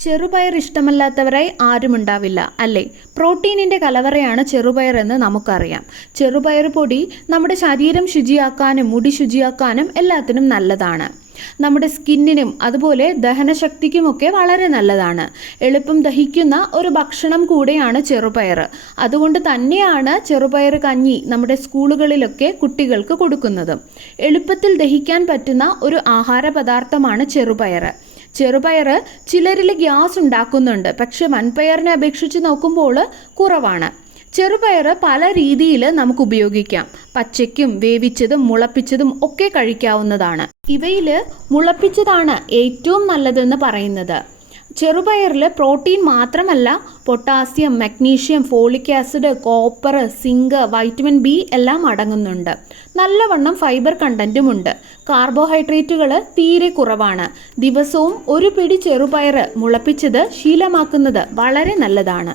ചെറുപയർ ഇഷ്ടമല്ലാത്തവരായി ആരുമുണ്ടാവില്ല അല്ലേ? പ്രോട്ടീനിന്റെ കലവറയാണ് ചെറുപയർ എന്ന് നമുക്കറിയാം. ചെറുപയർ പൊടി നമ്മുടെ ശരീരം ശുചിയാക്കാനും മുടി ശുചിയാക്കാനും എല്ലാത്തിനും നല്ലതാണ്. നമ്മുടെ സ്കിന്നിനും അതുപോലെ ദഹനശക്തിക്കുമൊക്കെ വളരെ നല്ലതാണ്. എളുപ്പം ദഹിക്കുന്ന ഒരു ഭക്ഷണം കൂടെയാണ് ചെറുപയർ. അതുകൊണ്ട് തന്നെയാണ് ചെറുപയർ കഞ്ഞി നമ്മുടെ സ്കൂളുകളിലൊക്കെ കുട്ടികൾക്ക് കൊടുക്കുന്നത്. എളുപ്പത്തിൽ ദഹിക്കാൻ പറ്റുന്ന ഒരു ആഹാര പദാർത്ഥമാണ് ചെറുപയർ. ചെറുപയർ ചിലരിൽ ഗ്യാസ് ഉണ്ടാക്കുന്നുണ്ട്. പക്ഷെ വൻപയറിനെ അപേക്ഷിച്ച് നോക്കുമ്പോൾ കുറവാണ്. ചെറുപയർ പല രീതിയിൽ നമുക്ക് ഉപയോഗിക്കാം. പച്ചയ്ക്കും വേവിച്ചതും മുളപ്പിച്ചതും ഒക്കെ കഴിക്കാവുന്നതാണ്. ഇവയിൽ മുളപ്പിച്ചതാണ് ഏറ്റവും നല്ലതെന്ന് പറയുന്നത്. ചെറുപയറിൽ പ്രോട്ടീൻ മാത്രമല്ല potassium magnesium folic acid copper zinc vitamin B എല്ലാം അടങ്ങുന്നുണ്ട്. നല്ലവണ്ണം ഫൈബർ കണ്ടന്റും ഉണ്ട് കാർബോഹൈഡ്രേറ്റുകൾ തീരെ കുറവാണ്. ദിവസവും ഒരു പിടി ചെറുപയർ മുളപ്പിച്ചത് ശീലമാക്കുന്നത് വളരെ നല്ലതാണ്.